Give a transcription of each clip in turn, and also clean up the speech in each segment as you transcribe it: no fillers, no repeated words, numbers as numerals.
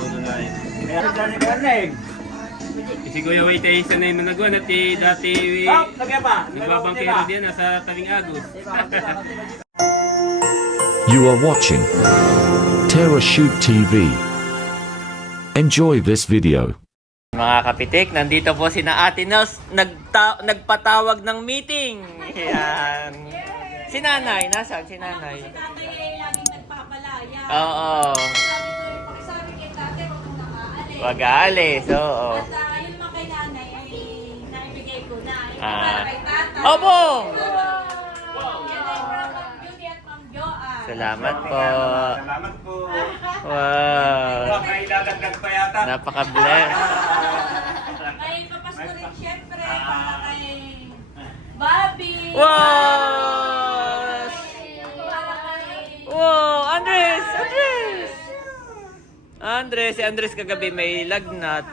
puno na yun. Kaya dyan yung galing. Si Kuya White ay sanay na nagwan at dati Lagyan pa. nagbabangkero din nasa tabing agos. You are watching Terra Shoot TV. Enjoy this video. Mga kapitik, nandito po si na Ate Nels, nagpatawag ng meeting. Yan. Si Nanay, nasaan si Nanay? Si tatay ay laging nagpapalaya. Oo. Sabi ko, pakisabi kay tatay, huwag mong nakaalis. Wag aalis, oo. At yun naman kay nanay ay naibigay ko na. Yung Ah. para kay tatay. Opo! Yan ay from Ma'am Judy at Ma'am Joanne. Salamat po. Salamat po. Wow. May dadagdag pa yata. Napaka-bless. May papasko rin syempre para kay Bobby. Wow! Para kay... Wow! Andres! Andres! Andres, si Andres kagabi may lagnat.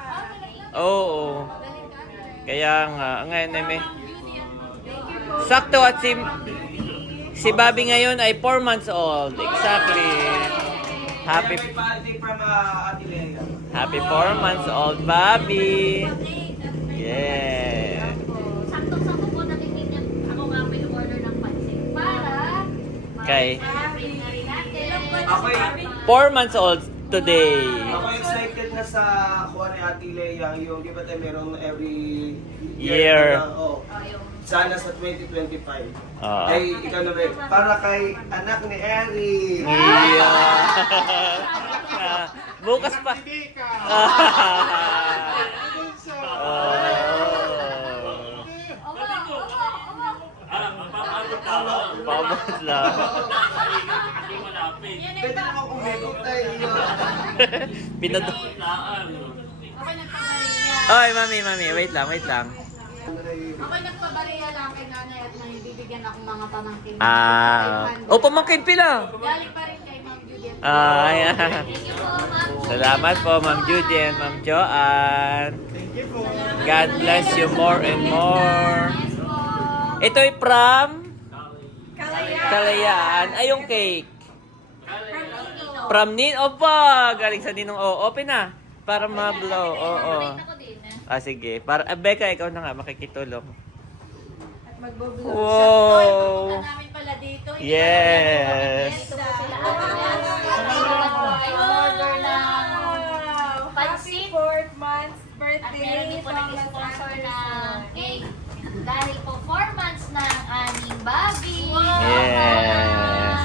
Oo. Kaya nga, ngayon ay may... Sakto at si Bobby ngayon ay 4 months old. Exactly. Happy birthday from Ate Lea. Happy 4 months old Bobby. Yeah. Saktong-sakto po nakikinig niya. Ako nga may order ng pansit para Okay. ma-celebrate na rin natin. Okay. 4 months old today. Ako excited na sa kuha ni Ate Lea. Yung di ba tayo meron every Year. na, oh. Sana sa 2025. Oo. Ay, ikaw na rin. Para kay anak ni Eric. Yeah. Bukas pa. Pabot lang. Pwede naman kung meron tayo. Pinado. Okay, nagpabariya. Oy, mami, wait lang. Okay, nagpabariya lang kay nanay at may bibigyan akong mga pamangkin. Oh, pamangkin pila. Galing pa rin kay Ma'am Judy. Ayan. Salamat po, Ma'am Judy and Ma'am Joanne. God bless you more and more. Ito ay from Kalayaan. Ay, yung cake. From Nino pa. Galing sa Ninong. Oh, open na. Para ma-blow. Oo. Ah, sige. Para, Becca, ikaw na nga makikitulong. At magbo-vlog. Wow. Namin pala dito. Yes. Order ng Happy 4th month's at birthday. meron din po nag-sponsor ng cake. Dahil po 4 months na ang aming Bobby. Yes.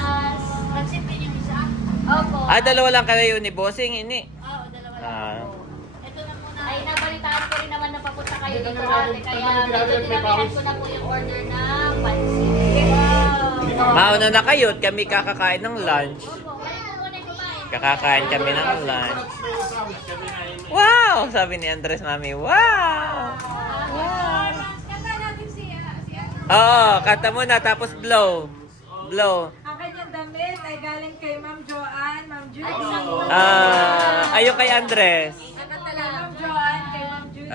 Nagsipin yung isa. Opo. Dalawa lang kayo ni Bossing, ini. Oo, dalawa lang Ah. po. Ito na muna. Ay, nabalitaan ko rin naman na papunta kayo dito ate. Kaya medyo dinamihan ko na po yung order ng pansit. Mauna na kayo at kami kakakain ng lunch. Opo, kayo po muna kumain. Kakakain kami ng lunch. Wow! Sabi ni Andres, Mami, wow! Kanta natin si Oo, kanta muna tapos blow. Blow. Ang kanyang damit ay galing kay Ma'am Joanne, Ma'am Judy. Ayun kay Andres. Kanta lang Ma'am Joanne kay Ma'am Judy.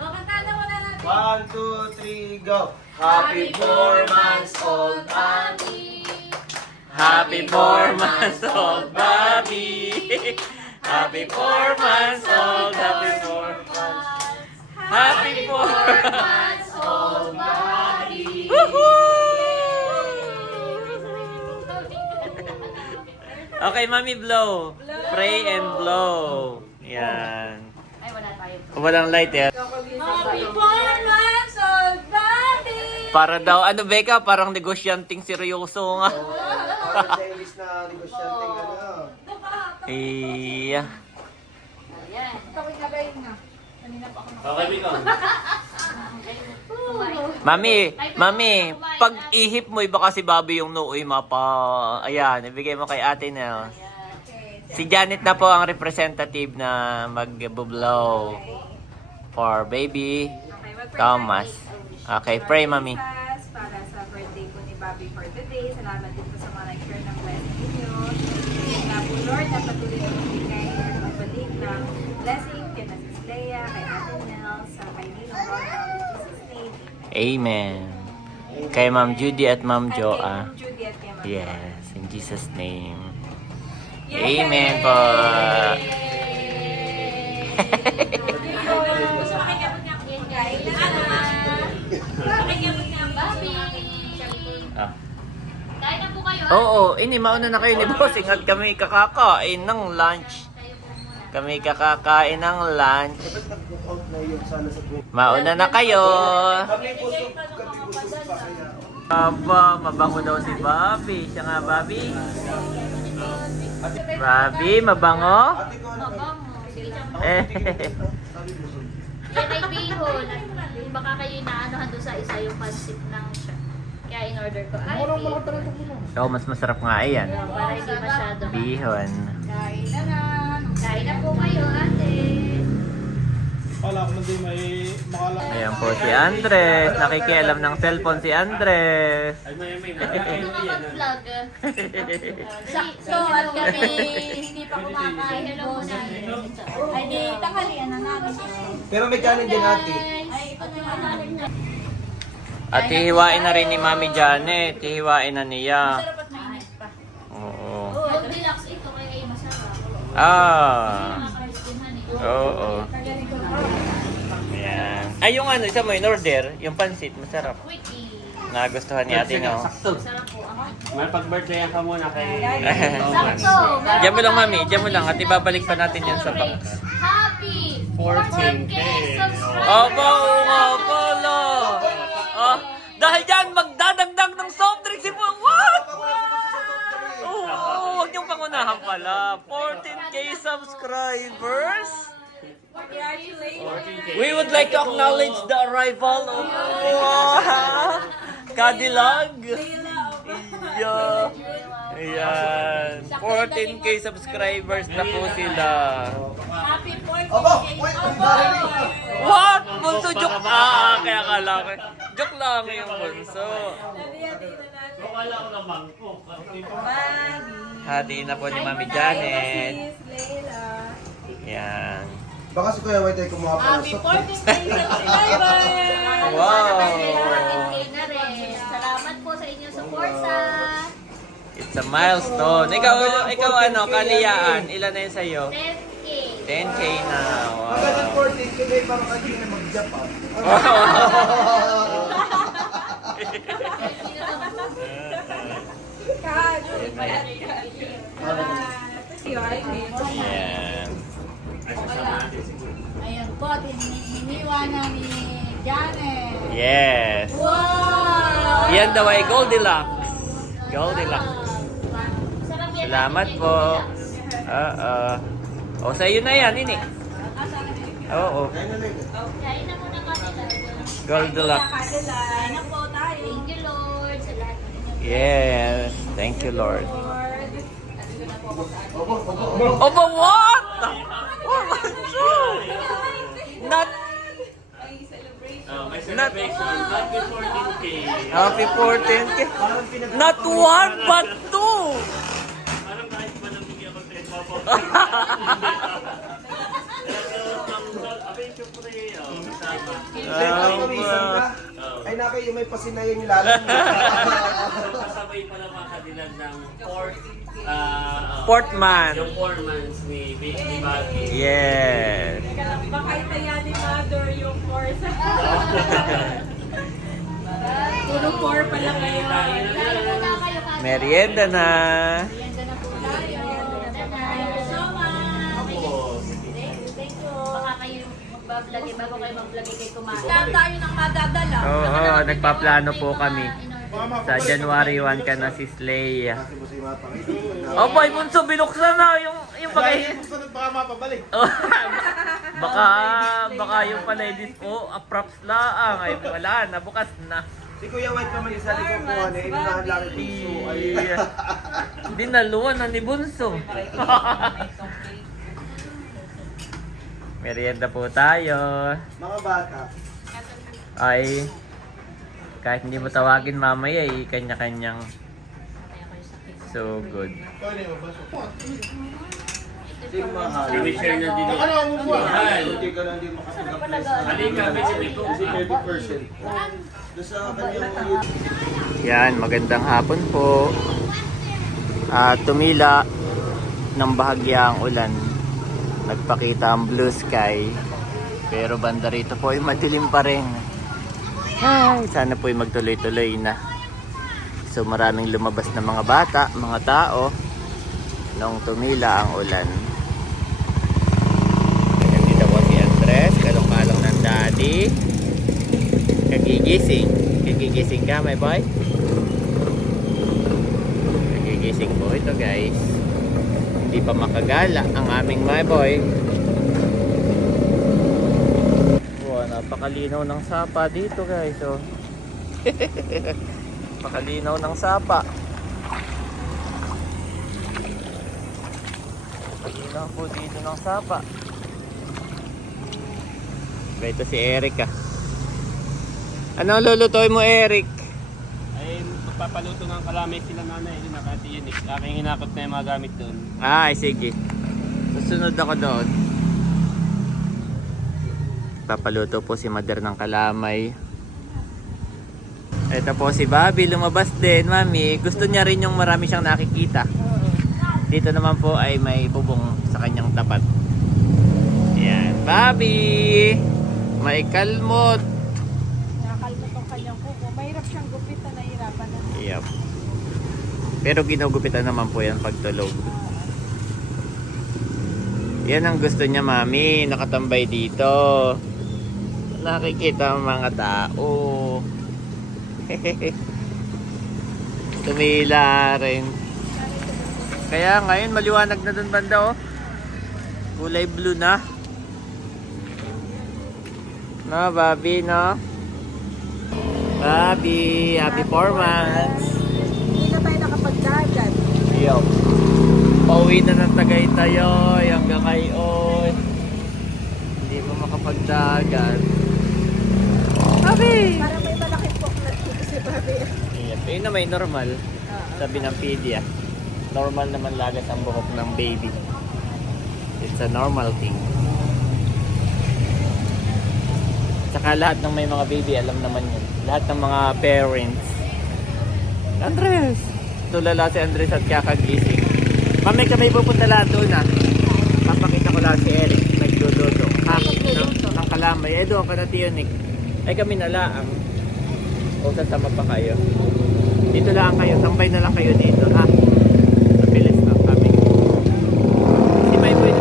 O, kanta na muna natin. 1, 2, 3, go! Happy 4 months old Bobby. Happy 4 months old, Bobby. Happy 4 months old, happy 4 months. Happy 4 months old, Bobby. Okay, Mami, blow. Pray and blow. Yan. Ay, wala tayo. Walang light yan. Happy 4 months old Bobby. Para daw, ano Becca, parang negosyanteng seryoso nga. Para sa English na negosyante ka na. Iya. Ayan. Kawin na gayon nga. Kanina pa ako Okay, Bino. Mami, pag ihip mo, iba kasi Bobby yung nooy mapa. Ayan, ibigay mo kay Ate Nels. Si Janet na po ang representative na mag-blow for baby Thomas. Okay, pray, Mami. para sa birthday po ni Bobby for today. Salamat din po sa mga nag-share ng blessing ninyo. Yan nga po, Lord, na patuloy na magbigay at magbalik ng blessing kay Mrs. Leia, kay Ate Nels, sa kay Ninong Ron, in Jesus' name. Amen. Kay Ma'am Judy at Ma'am At kay Joa. Ma'am Judy at kay Ma'am Joa. Yes, in Jesus' name. Amen po. Ah. Kain na po kayo. Oo, ini mauna na kayo ni Bossing at kami kakakain ng lunch. Kami kakakain ng lunch. Nag-out na yun sana sa buwan. Mauna na kayo. Kami busog pa kaya. Aba, mabango daw si Bobby. Siya nga, Bobby. Bobby, mabango? Ate ko ano kayo? Eh, Sabi busog. Yan ay bihon. Baka kayo inaanohan doon sa isa yung pancit ng siya. Kaya in-order ko. Ay, bihon. oh, mas masarap nga yan. Para hindi masyado. Bihon. Kain na na. Kain na po kayo, ate. Wala ko hindi may makala. Ayan po si Andres. Nakikialam ng cellphone si Andres. Ay, may Ano ka mag-vlog? Sakto at kami hindi pa kumakain. Hello muna. Ay, di tanghalian na natin. Pero may kanin din ate. Ay, ito yung At hihiwain na rin ni Mami Janet. Hihiwain na niya. dapat mainit pa. Oo. Goldilocks ito kaya ay masarap. Ah. Nakakaristihan eh. Oo. Ayan. Ay, yung ano, isa mo in order. Yung pansit, masarap. Quickie. Nagustuhan ni ate, no? Sakto. Masarap po ang May pag-birthday ka muna kay sakto. Diyan mo lang, Mami. Diyan mo lang. At ibabalik pa natin yan sa box. Happy 14K. 14K subscribers! Opo, opo, lo. Oh, dahil dyan, magdadagdag ng soft drinks si Pong. What? Oh, huwag niyong pangunahan pala. 14K subscribers. We would like to acknowledge the arrival of Cadillac. Yeah. Ayan. 14K subscribers na po sila. Happy 4th Aba! Wait! What? Bunso, joke. Ah, kaya kala ko. Joke lang yung bunso. Wala ko naman po. Hati na po ni Mami Janet. Yan. Baka si Kuya White ay kumuha pa ng Happy soft 14th subscribers! Wow. 14K na rin. Salamat po sa inyong suporta. It's a milestone. Ikaw ano, kaliyaan. Ilan na yun sa'yo? 10K. 10K na. Wow. Magandang 14 kasi parang kanina na mag-Japan. Yan. Ayan po, hiniwanan ni Janet. Yes. Wow! Yan daw ay Goldilocks. Goldilocks. Sarap yan. Salamat po. O, sa'yo na yan, ini. Oo. Kain na muna kami. Goldilocks. Kain na po tayo. Thank you, Lord. Sa lahat ng inyong Yes. Thank you, Lord. Lord. Oba, what? Oh, my God. Not May celebration. Happy 14K. happy 14th. Not one, but two. Parang kahit ba nang bigyan ko 3 po. Abay, syempre, kasama. Papawisan ka. Ay naka yung may pasinayan yung lalim. Kasabay pala mga kadilag ng Fourth man. yung 4 months ni Bobby. Yes. Baka itaya ni Mother yung course. Puro 4 pala kayo. Kain muna kayo. Merienda na. Merienda na po tayo. So much. Thank you. Baka kayo magbablog eh. Bago kayo mag-vlog eh, kayo kumain. Saan tayo nang madadala? Oo, nagpaplano po kami. Sa January 1 ka na si Slay. Oh boy, bunso, binuksan na yung bagay. Baka mapabalik. baka yung paladies ko, props lang. Ay, wala na, bukas na. Si Kuya White naman yung sa likod ko, ano, inunahan lang yung puso. Ay, Dinaluan na ni Bunso. Merienda po tayo. mga bata. Ay, kahit hindi mo tawagin mamaya, kanya-kanyang so good. Hindi mahal. I-share na din. Ano ang buwan? Hindi ka lang din makapag-apply Halika, may ko. kasi 30%. Doon sa kanyang Yan, magandang hapon po. Tumila ng bahagyang ulan. Nagpakita ang blue sky. Pero banda rito po ay madilim pa rin. Ay, sana po ay magtuloy-tuloy na. So maraming lumabas na mga bata, mga tao nung tumila ang ulan. Nandito po si Andres, kalong-kalong ng daddy. Kagigising. Kagigising ka, my boy? Kagigising po ito, guys. Hindi pa makagala ang aming my boy. Wow, napakalinaw ng sapa dito, guys. Oh. Napakalinaw ng sapa. Napakalinaw po dito ng sapa. Ito si Eric, ah. Ano lulutuin mo, Eric? Ay, magpapaluto ng kalamay sila nanay. Yun, nakati yun eh. Aking hinakot na yung mga gamit doon. Ay, sige. Susunod ako doon. Papaluto po si Mother ng kalamay. Ito po si Bobby, lumabas din, Mami. Gusto niya rin yung marami siyang nakikita. Dito naman po ay may bubong sa kanyang tapat. Ayan, Bobby! May kalmot. Nakakalma tong kanyang kuko. Mahirap siyang gupitan, nahihirapan na. Yep. Pero ginugupitan naman po yan pagtulog. Yan ang gusto niya, Mami. Nakatambay dito. Nakikita ang mga tao. Tumila rin. Kaya ngayon maliwanag na dun banda, oh. Kulay blue na. No, Bobby, no? Bobby, happy 4 months. Hindi na tayo nakapagdagat. Yo. Pauwi na ng Tagaytay hanggang ngayon. Hindi pa makapagdagat. Bobby! Parang may malaking poklat dito si Bobby. Yep. Yun na may normal. Sabi ng pedia. Normal naman lagas ang buhok ng baby. It's a normal thing. Tsaka lahat ng may mga baby, alam naman yun. Lahat ng mga parents. Andres! Tulala si Andres at kakagising. Mamay kami pupunta lahat doon, ah. Papakita ko lang si Eric. Nagdudodo. Ha? No? Ang kalamay. Eh doon ka na Tiyonik. Ay kami nalaang. O sasama pa kayo. Dito lang kayo. Tambay na lang kayo dito, ha? Mabilis lang kami. Si my boy.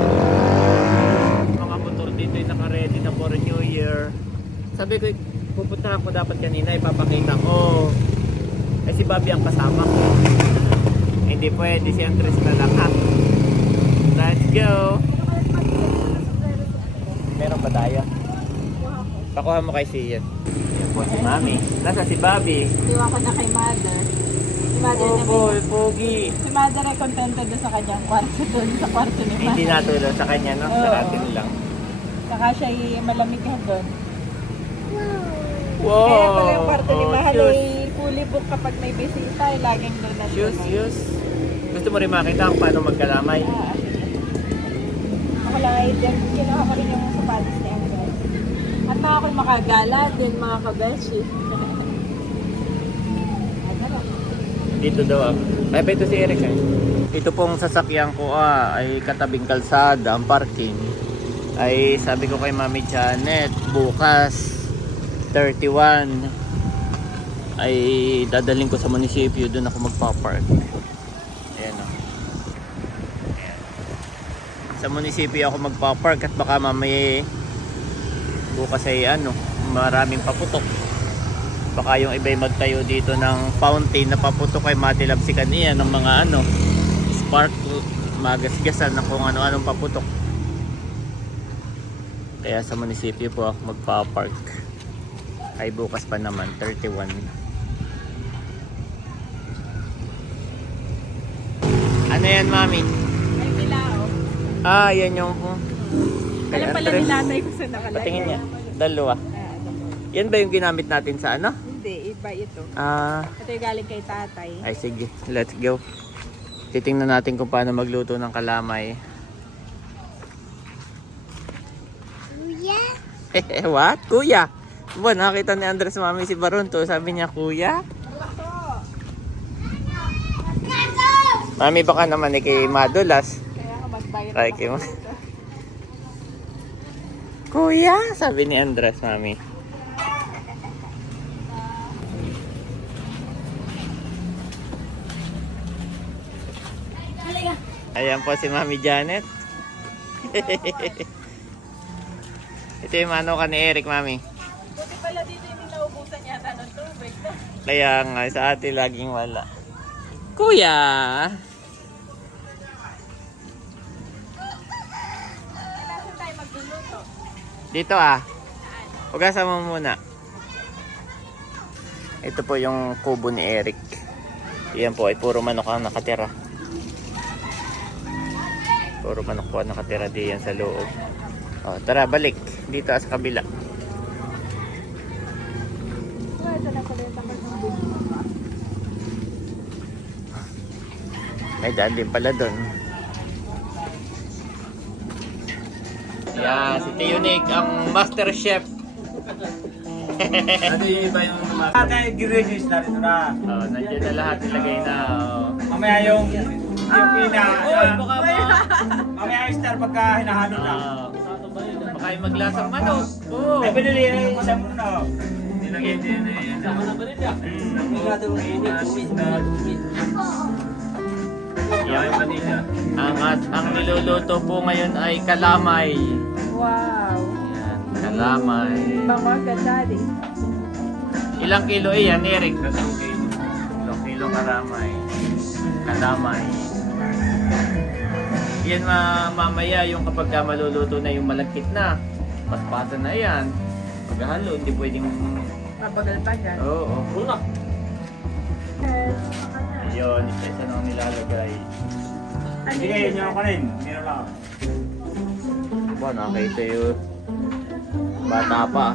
Mga motor dito yung naka-ready na for New Year. Sabi ko, pupuntahan ko dapat kanina. Ipapakita ko. Eh si Bobby ang kasama ko. Hindi pwede si Andres na lang, ha? Let's go! Meron ba tayo? Pakuha mo kay Sian. Yan po si Mami. Nasa si Bobby. Iwan ko na kay Mother. Si Mother Oh na boy, pogi. Si Mother ay contented doon sa kanyang kwarto doon. Sa kwarto ni Mother. Hindi natulog sa kanya, no? Sa atin lang. Saka siya ay malamig na doon. Wow! Kaya pala yung kwarto ni Oh, Mahal shoes. ay fully book kapag may bisita ay laging doon na Shoes, shoes. Gusto mo rin makita kung paano magkalamay? Ako lang ay kinuha ko rin yung sapatos ni Andres. At na ako'y makagala din mga kabeshi. Dito daw ako. Ay, pa ito si Eric eh. Ito pong sasakyan ko ay katabing kalsada, ang parking. Ay sabi ko kay Mami Janet, bukas 31 ay dadaling ko sa munisipyo, doon ako magpa-park. Ayan o. Ayan. Sa munisipyo ako magpa-park at baka mamaya bukas ay maraming paputok. Baka yung iba'y magtayo dito ng fountain na paputok ay matilabsikan niya ng mga spark, magasgasan na kung ano-anong paputok. Kaya sa munisipyo po ako magpa-park. Ay bukas pa naman, 31. Ano yan, Mami? Ay, bilao. Yan yung kay Alam pala Andres. nilatay ko sa nakalagay. Patingin niya. Dalawa. Yan ba yung ginamit natin sa Hindi, iba ito. Ito yung galing kay tatay. Ay sige, let's go. Titingnan natin kung paano magluto ng kalamay. Kuya? What? Kuya? Ba, nakita ni Andres Mami si Baronto. Sabi niya, Kuya? Mami, baka naman kay madulas. Kaya Kaki mo. Kuya, sabi ni Andres, mami. Ayan po si Mami Janet. Ito yung mano ka ni Eric, Mami. Buti pala dito yung naubusan yata ng tubig. Kaya nga, sa ate laging wala. Kuya! Kailangan tayo magluluto. Dito ah. Hugasan mo muna. Ito po yung kubo ni Eric. Yan po ay puro manok ang nakatira. Puro manok po ang nakatira diyan sa loob. O, tara, balik. Dito sa kabila. May daan din pala doon. Yan, si Tiyunik, ang master chef. Ano yung iba yung Ate, giresis na rin na. Oh, nandiyan na lahat nilagay na. Oh. Mamaya yung pina. Oy, baka ba? Mamaya yung star pagka hinahalo na. Baka yung maglasang manok. Oh. Ay, pinili na yung isang muna. Nilagay din na yun. Sama na ba rin yan? Yung vanilla. Ang niluluto po ngayon ay kalamay. Wow. Yan, kalamay. Mga gandali. Ilang kilo yan, Eric? 3 kilo. Ilang kilo kalamay. Kalamay. Yan mamaya yung kapag maluluto na yung malagkit na. Paspasan na yan. Paghalo, hindi pwedeng... Mabagal pa dyan. Oo. Una. Yun, isa nang nilalagay. Sige, yun yung kanin. Meron lang. Ba, nakita yung bata pa.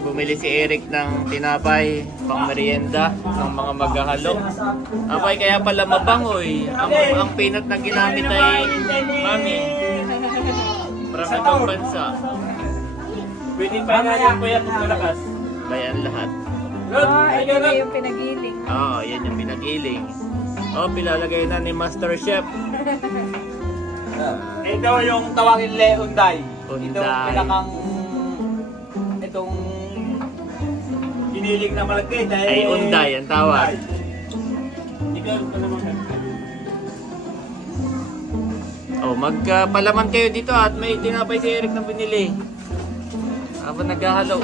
Bumili si Eric ng tinapay, pang merienda, ng mga maghahalo. Abay, kaya pala mabangoy. Ang peanut na ginamit ay, mami, marami pang bansa. Pwede pa natin po yan kung malakas. Bayan lahat. Ito na yung pinagiling. Oo, yan yung pinagiling. Pilalagay na ni Master Chef. Ito yung tawagin Leonday. Unday. Itong pinakang itong giniling na malagkit Ay, unday ang tawag. Ikaw pa naman. Magpalaman kayo dito at may tinapay si Eric na binili. Habang naghahalo.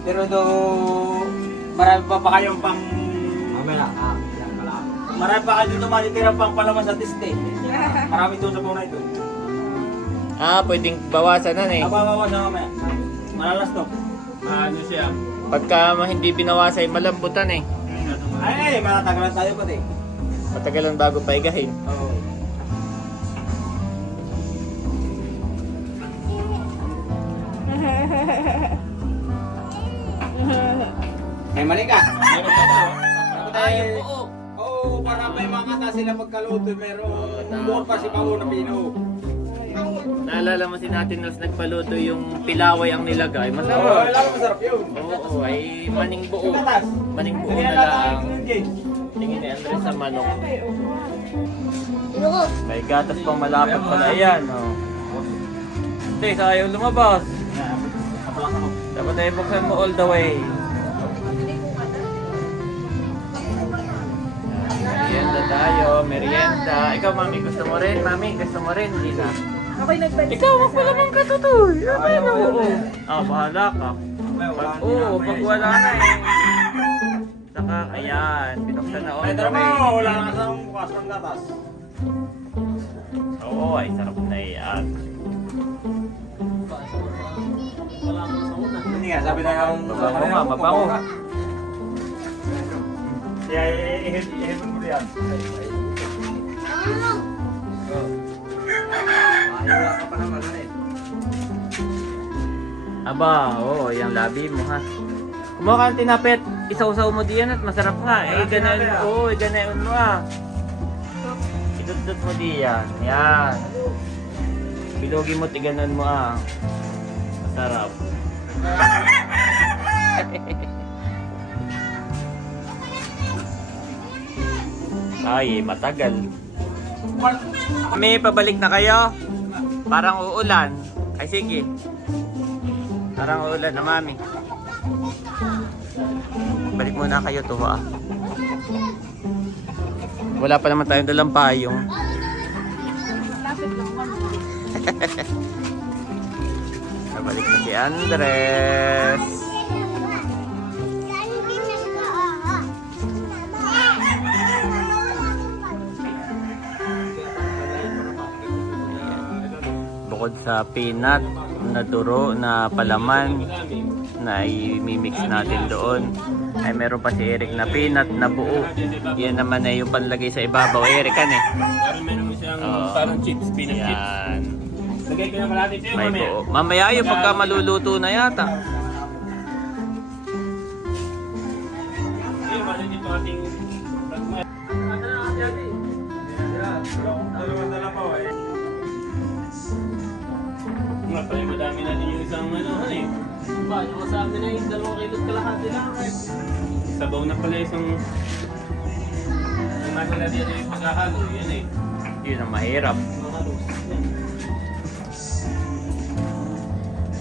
Pero do marami pa kayong pang marami pa kayo dito matitira pang palaman sa tiste. Marami doon sa puna ito. Pwedeng bawasan na eh. Ababawas na mamaya. Malalas to. Ano siya? Pagka hindi binawasan ay malambutan eh. Ay, matatagalan tayo pati. Matagalan bago paigahin. Oo. May mali ka. Meron pa daw. Ay, oo, para may makata sila pagkaluto. Meron buwan pa si Pao na Pino. Naalala mo si natin nung nagpaluto yung pilaway ang nilagay. Oo, Masarap. lalo masarap yun. Oo, ay maning buo. Tatas. Maning buo Sige na na lang. tayo. Tingin ni Andres sa manok. May gatas pang malapit pala. Ayan, oh. Hindi, ayaw lumabas. Dapat ay buksan mo all the way. Merienda tayo, merienda. Ikaw, mami, gusto mo rin? Mami, gusto mo rin? Hindi na. Ako'y nagbansin. Ikaw, magpalamang ka tutoy. Ano mo? Bahala ka. Pag wala na eh. Saka, ayan, binuksan na all Ay, the tara way. mo, wala na kasang bukas ng gatas. Oo, ay sarap na yan. Hindi nga, sabi na yung... Mabango nga, mabango. Kaya ihipon mo yan. Wala ka pa naman eh. Aba, oo, yung labi mo ha. Kumuha ka ng tinapit, isaw-saw mo diyan at masarap nga. Ganayon, oo, ganayon mo ah. Idudot mo diyan, yan. Bilogin mo, tiganon mo ah. Masarap. Ay, matagal. May pabalik na kayo? Parang uulan. Ay, sige. Parang uulan na, mami. Balik muna kayo, tuwa. Wala pa naman tayong dalang payong. Nabalik na si Andres. Bukod sa peanut na duro na palaman na i-mix natin doon, ay meron pa si Eric na peanut na buo. Yan naman ay yung panlagay sa ibabaw. Eric, kan eh. Meron siyang parang chips, peanut chips. Yan. Lagay ko na malati sa'yo, May mamaya. buo. Mamaya yung pagka maluluto na yata. Ayun, malati ito ating... Nga pala, madami natin yung isang ano, eh. Ba, yung sa amin ay 2 kilot kalahati lang. Sabaw na pala isang... Yung ano natin yung paghahalo, yun eh. Yun ang mahirap.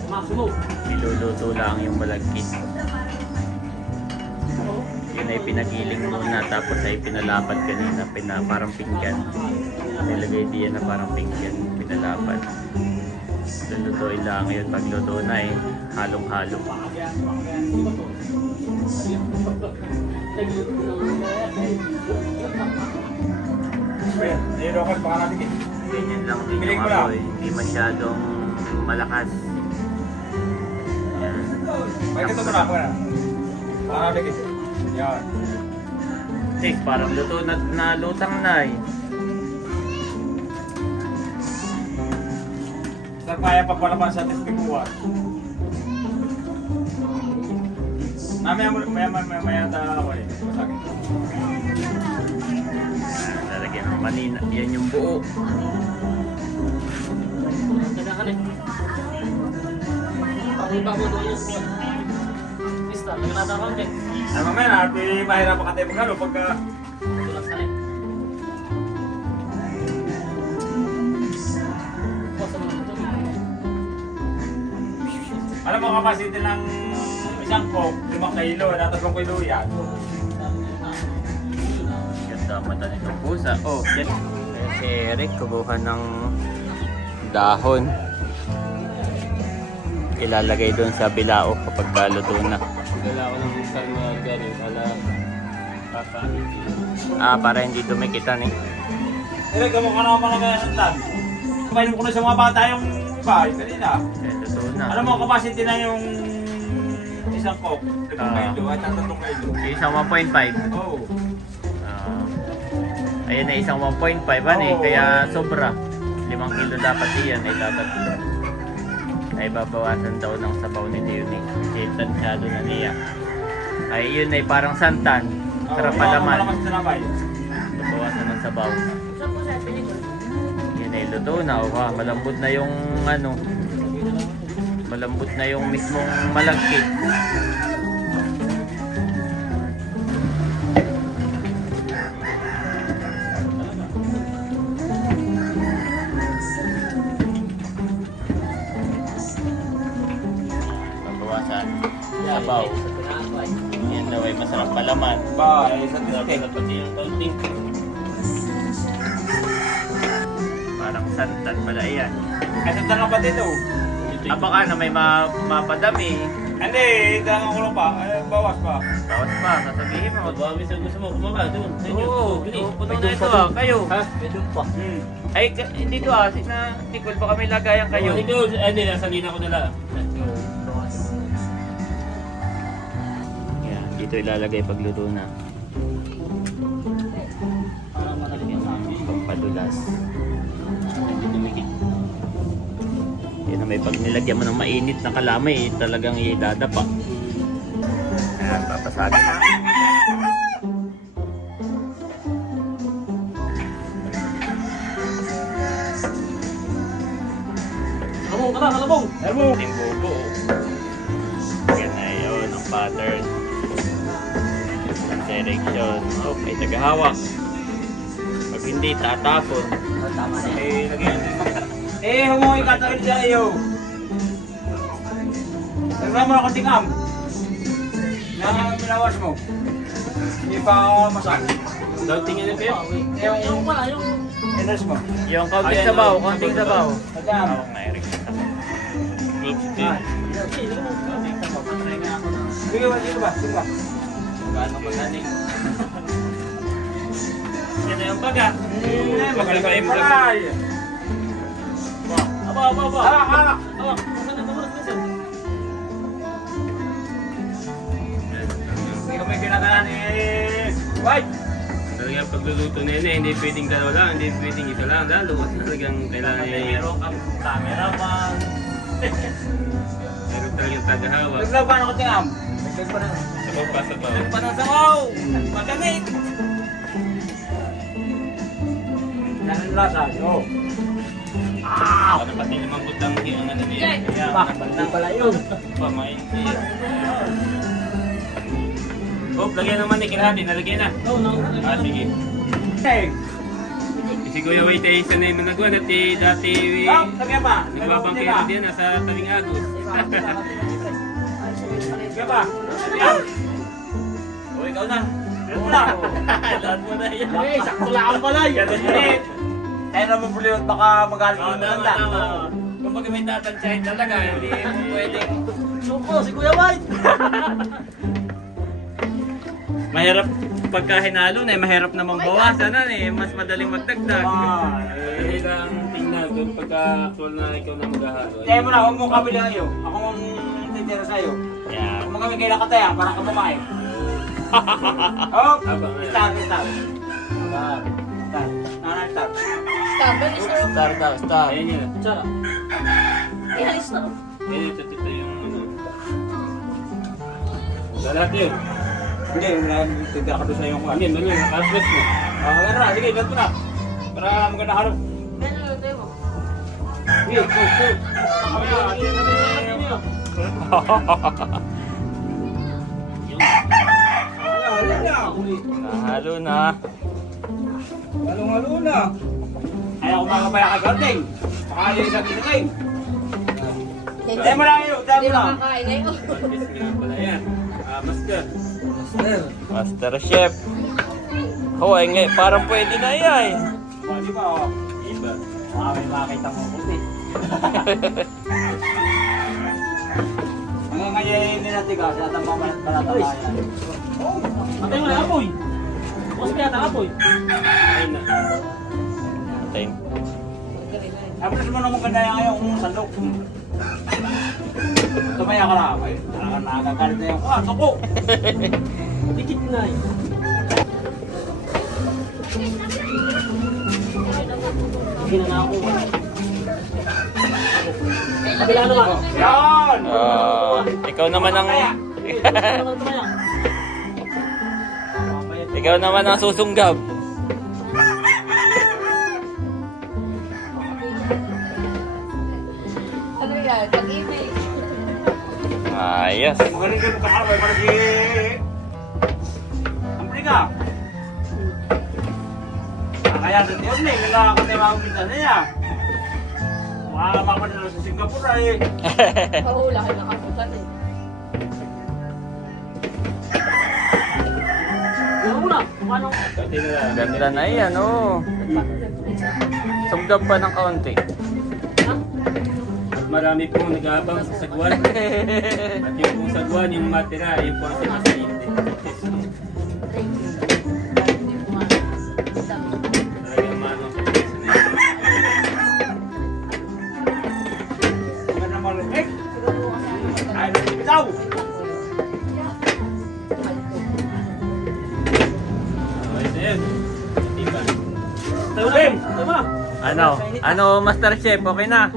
Sumasunod. Niluluto lang yung malagkit. Yun ay pinagiling muna, tapos ay pinalapad kanina, parang pinggan. Nilagay diyan na parang pinggan, pinalapad. Lulutuin lang yun, pag luto na eh, halong-halo. Ganyan lang din yung apoy, hindi masyadong malakas. Yan. Tis, parang luto na lutang na eh. Saan kaya pagpalaman sa testikuwa? Maya tayo ako eh. Lalagyan ng manina. Yan yung buo. Tadakan eh. Pakiba mo doon yung lista. Lagyan natin ang konti. Ay mamaya, mahirap ka tayo maghalo pagka... Tulas na eh. Alam mo, kapasiti ng isang coke, 5 kilo, na 3 kilo yan. Ganda mata nitong pusa. Oh, yan. Si Eric, kubuha ng dahon. Ilalagay doon sa bilao kapag luto na. Dala ko ng salma galing ala papanin. Para hindi dumikitan eh. Eh, gamot ka naman ng tan. Painom ko na sa mga bata yung iba, kanina. Luto na. Alam mo, kapasiti na yung isang coke, 3 kilo, at 3 kilo. Isang 1.5. Oo. Ayan na isang 1.5 ano eh, kaya sobra. 5 kilo dapat iyan ay tatatlo. Ay babawasan daw ng sabaw ni Leonie. Kasi tansyado na niya. Ay yun ay parang santan. Sarap palaman. Babawasan ng sabaw. Yun ay luto na. Malambot na yung ano. Malambot na yung mismong malagkit. Babawasan sabaw. Yan daw ay masarap palaman. Ba, ay sa Dapat na pati yung counting. Parang santan pala yan. Kasi tanong pa dito. Baka na may mapadami. Hindi, tanong ko lang pa. Bawas pa. Bawas pa, sasabihin mo. Magbawi sa gusto mo kumaka doon. Oo, Dili. puno na ito ah, kayo. Ha? Medyo pa. Ay, dito ah, tikol baka may lagayan kayo. Ito, hindi, nasalina ko nila. Yan, dito ilalagay pagluto na. Pampadulas. Yan na may pag nilagyan mo ng mainit na kalamay, talagang idadapa. Ayan, papasagin na. Kalabong ka na, kalabong! Ating bubo. Yan na yun, ang pattern. Ang direction. Okay, tagahawak. hindi tatapon. Humungi ka tayo sa iyo. Nagkama mo ako tingam. Na minawas mo. Hindi pa masal. Daw tingin na Pep. Yung energy mo. Yung konting sabaw, konting sabaw. Nagkama. Group team. Sige ba, sige ba, sige ba. Gaano ko nani? Yan na yung baga. Magaling ka yung impalay. Aba. Hawak, hawak. Aba. Kasan. Hindi ko may pinagalan ni White. Talagang pagluluto na yun hindi pwedeng dalawa lang, hindi pwedeng isa lang. Lalo, talagang kailangan meron kang cameraman. Meron talagang tagahawak. Naglaban ako tingam. Naglaban ako. Sabaw pa sabaw. Panasabaw! Magamit! Yan ang lasa. Oh. Para pati naman butang ang ano niya. Bakit pala yun? Pamainti. Oh, lagyan naman ni Kirati, nalagyan na. Sige. Hey! Si Kuya Wait ay sanay mo nagwan at dati Lagyan pa! nagbabangkero din nasa tabing agos. Lagyan pa! Lagyan! O, ikaw na! Ikaw na! Lahat mo na yan. Eh, sakto lang pala! Yan tayo na mabuliwat baka magalit Oo, yung tama, maganda. tama. Kung baga may tatansyahin talaga, hindi mo pwedeng... Suko, si Kuya White! Mahirap pagka hinalo na, mahirap namang bawasan na eh. Mas madaling magdagdag. Madali lang tingnan doon pagka actual na ikaw na maghahalo. Tayo mo na, huwag mong kabili kayo. Ako mong titira sa'yo. Yeah. Huwag mo kami kaila kataya, para kamukha eh. Oh! Habang Start. Start. Start daw, start. Ayun yun. Tsara. Ayun, ito yung ano. Lahat yun. Hindi, titira ka doon sa iyong kuha. Hindi, mali, naka-address mo. Gano'n na, sige, ganito na. Para maganda harap. Sige, go. Nahalo na. Halong-halo na. Ayaw ko makapaya kay Gardeng. Baka yung isang isang. Tayo mo lang yun, tayo mo lang. Address nga pala yan. Master. Master Chef. Oh, ay nga, parang pwede na yan. Di ba, oh. Iba. Baka may makita mo kuti. Hanggang ngayon hindi natin ka, sa atang palatalayan. Matay mo na apoy. Bukas kaya na apoy. Ayun na. Time. Tapos mo naman ganda yan ngayon kung sandok. Tumaya ka lang. Ay, nakakagalit na yung kuha. Suko! Dikit na eh. Hindi na ako. Kabila naman. Yan! Ikaw naman ang... Ikaw naman ang susunggab. Ano yan? Pag-ibig. Ayos. Magaling ka kakaway para si... Ampli ka! Kaya sa tiyon na eh, nagkakakot na yung mga pinta na niya. Makamadala sa Singapore eh. Mahula kayo nakaputan eh. Kati na lang. Ganda na yan, oh. Sunggab pa ng kaunti. Marami pong nag-aabang sa sagwan. At yung pong sagwan, yung matira, yung pong sinasainte. Talagang manong sa peso na yun. Ano naman eh? Ay, bitaw! Okay, so yun. Diba? Tawin! Ano, Master Chef, okay na?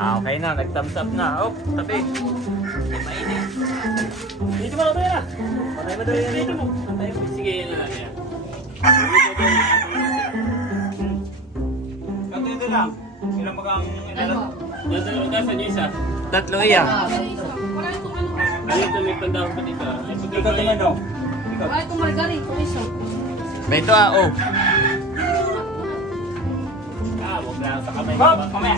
Okay na, nag-thumbs up na. Oh, tabi. Dito mo na tayo na. Patay mo tayo na dito mo. Patay mo. Sige, yun na lang yan. Ganito lang. Ilang magang ilalat. Nasaan yung isa? Tatlo iya. Dito may pandahon pa dito. Ikaw tingnan daw. Ay, kung margarine, kung isa. May ito oh. Nasa kamay Hop! ko. Mamaya!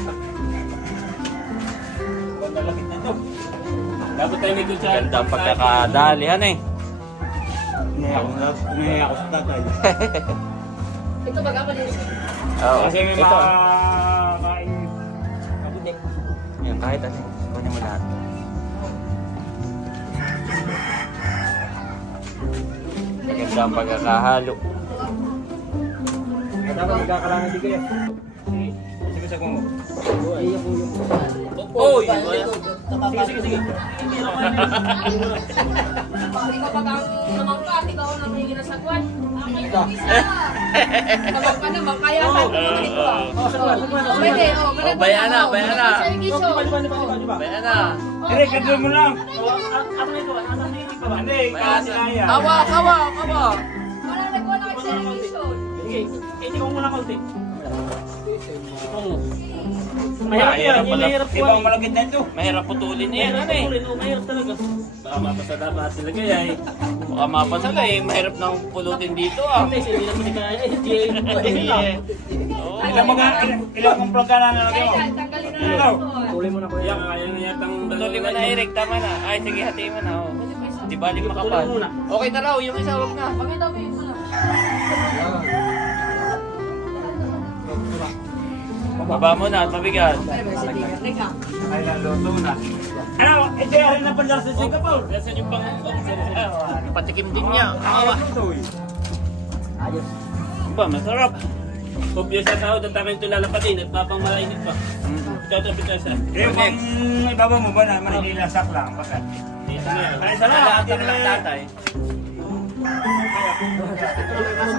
Ganda lapit na ito. Dapat tayo may kutsara. Ganda ang pagkakadali, ano eh. Umihay ako sa tatay. Ito baga pa din. Oo. Kasi may Ito. makakain. Kabudik. Yan, kahit ano. Kunin mo lahat. Maganda ang pagkakahalo. Dapat magkakalangan di kayo. Sige sa kong. Oy! Sige. Ikaw baga ang namangkat, ikaw ang namingin na sagwan. Namangka naman, kaya ka. Pwede, Oh, bayan na, bayan na. Servisyo. Bayan na. Hindi, kadul mo lang. Ako na ito. Ano na hindi pa ba? Hindi, kasi naya. Hawak, hawak, hawak. Wala nagawa ng servisyo. Sige. Hindi ko muna kaunti. Mahirap yan, yung mahirap Di ba ang malagit na ito? Mahirap putulin yan, ano eh. Mahirap talaga. Baka mapasada pa sila kaya eh. Baka mapasala eh. Mahirap nang pulutin dito ah. Hindi, hindi na pwede kaya. Oo. Ilang kong plug ka na nalagay mo? Kaya, tanggalin na Ito. lang. Tuloy mo na ko yan. Kaya na yatang Putulin mo na Eric, tama na. Ay, sige, hatiin mo na. Oh. Di balik makapal. Putulin muna. Okay na raw, yung isa huwag na. Pakita mo yun muna. Baba mo na at mabigat. Teka. Ay, naluto na. Ano? Ito yung rin na pandar sa Singapore. Nasaan yung pang... Patikim din niya. Awa. Ayos. Ba, masarap. Obvious sa tao, dati kayong tulalapatin at papang malainit pa. Ikaw ito, Pitasa. Yung pang ibaba mo ba na Manila saklang? Bakit? Dito na yan. Ay, sarap. Hindi na Tatay.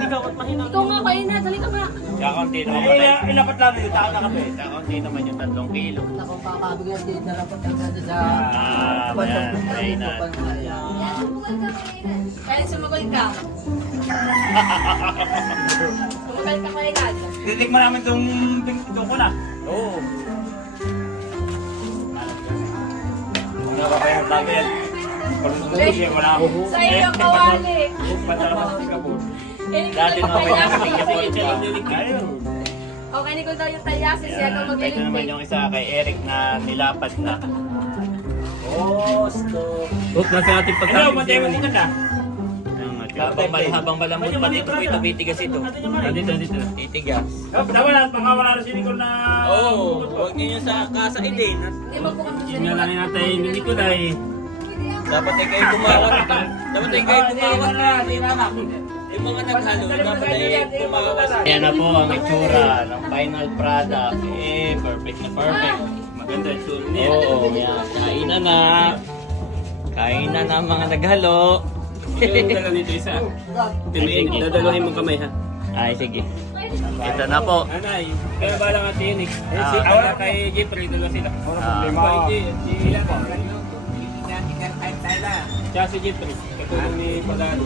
Ikaw at mahina. Ikaw nga kayo na, dali ka ba? Kakaunti naman patay. Ilapat lang yung tao na kami. Kakaunti naman yung 3 kilo. Ako papabigyan din na lang po sa Ayan. Ayun na. Kaya sumagol ka. Sumagal ka kayo na. Titikman namin itong ko na. Oo. Ano ba kaya ang tabi yan? Pag-ususin wala ako. Sa iyo kawali. Patalamas sa Singapore. Dati na ako yung Singapore pa. Ayun. Okay, Nicole daw yung talyasis. Yan ang Ayan. Ito naman mag-ilig. yung isa kay Eric na nilapad na. Oh, stop. Huwag na sa ating Ano, pagkain. matay mo din na. Habang malambot pa dito, titigas ito. Dito. Titigas. Tama na, baka wala na si Nicole na... Oo, huwag niyo sa kasaidin. Hindi mo po kami Yun nga lang natin ni Nicolay. Dapat ay kayo tumawat. Dapat ay kayo tumawat. Yung mga naghalo, dapat ay tumawat. Yan na po ang itsura ng final product. Eh, perfect na perfect. Maganda yung suro niya. Oo, yan. Kainan na. Kainan na ang mga naghalo. Yung dala nito isa. Timiin, dadalahin mo kamay ha. Ay, sige. Ito na po. Anay, kaya bala nga tinik. Ah. Wala kay Jeffrey, dalawa sila. Problema. Tsaka si Jeffrey, katulong ni Pagano.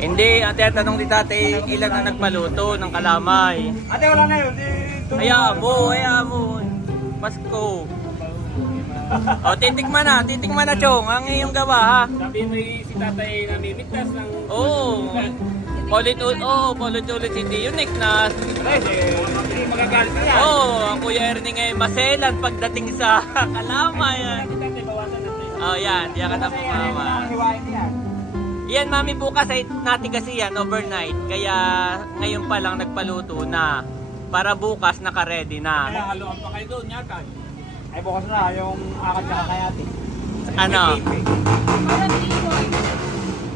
Hindi, ate, tanong ni tate, ilan na nagpaluto ng kalamay? Ate, wala na yun. Hayaan mo. Pasko. O, titikman na, Chong. Ang iyong gawa, ha? Sabi mo si tatay namimigtas ng... Oo. Paulit-ulit hindi unique na. Hindi magagalit na yan. Oo, ang Kuya Ernie ngayon maselan pagdating sa kalamay. Tatay, bawasan natin. Oh, yan. Diyan ka na pumawa. Hiwain niya. Yan, mami, bukas ay natigasi yan overnight. Kaya ngayon pa lang nagpaluto na. Para bukas naka-ready na. Kaya haluan pa kayo doon, yata. Ay, bukas na, yung akad na kakayati. Ano? Parang tikoy.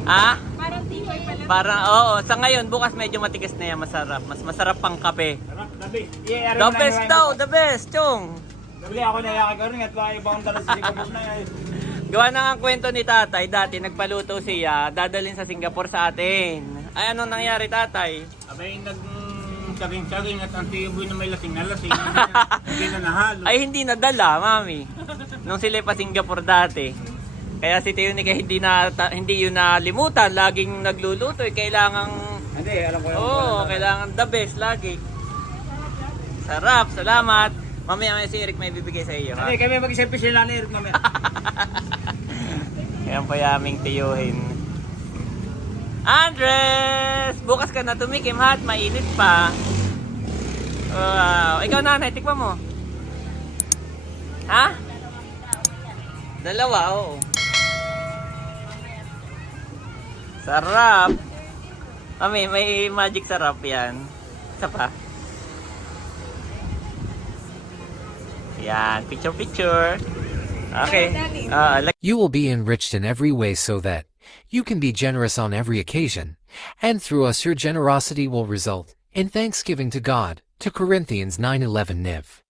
Ha? Parang tikoy pala. Parang, oo. Sa ngayon, bukas medyo matigas na yan. Masarap. Mas masarap pang kape. Dabi. The best daw, the best, Chong. Dabi, ako na yakagaring at wala ibang dala sa Singapore na yan. Gawa na ang kwento ni tatay, dati nagpaluto siya, dadalhin sa Singapore sa atin. Ay, anong nangyari, tatay? Abay, nag-saging-saging at ang tiyoboy na may lasing na lasing. Hindi na nahalo. Ay, hindi nadala, mami. Nung sila pa Singapore dati. Kaya si Teo Nika hindi yun nalimutan. Laging nagluluto. Kailangan, Hindi, alam ko kailangan the best lagi. Sarap, salamat. Mamaya si Eric may bibigay sa iyo, ha? Hindi, kami mag-isipin sila na Eric mamaya. Ayan po yung aming tiyuhin. Andres! Bukas ka na tumikim, ha? At mainit pa. Wow. Ikaw nanay, tikman mo. Ha? Dalawa, oo. Sarap. Mami, may magic sarap yan. Isa pa. Yan, picture. Okay. You will be enriched in every way so that you can be generous on every occasion, and through us your generosity will result in thanksgiving to God. To Corinthians 9:11 Niv.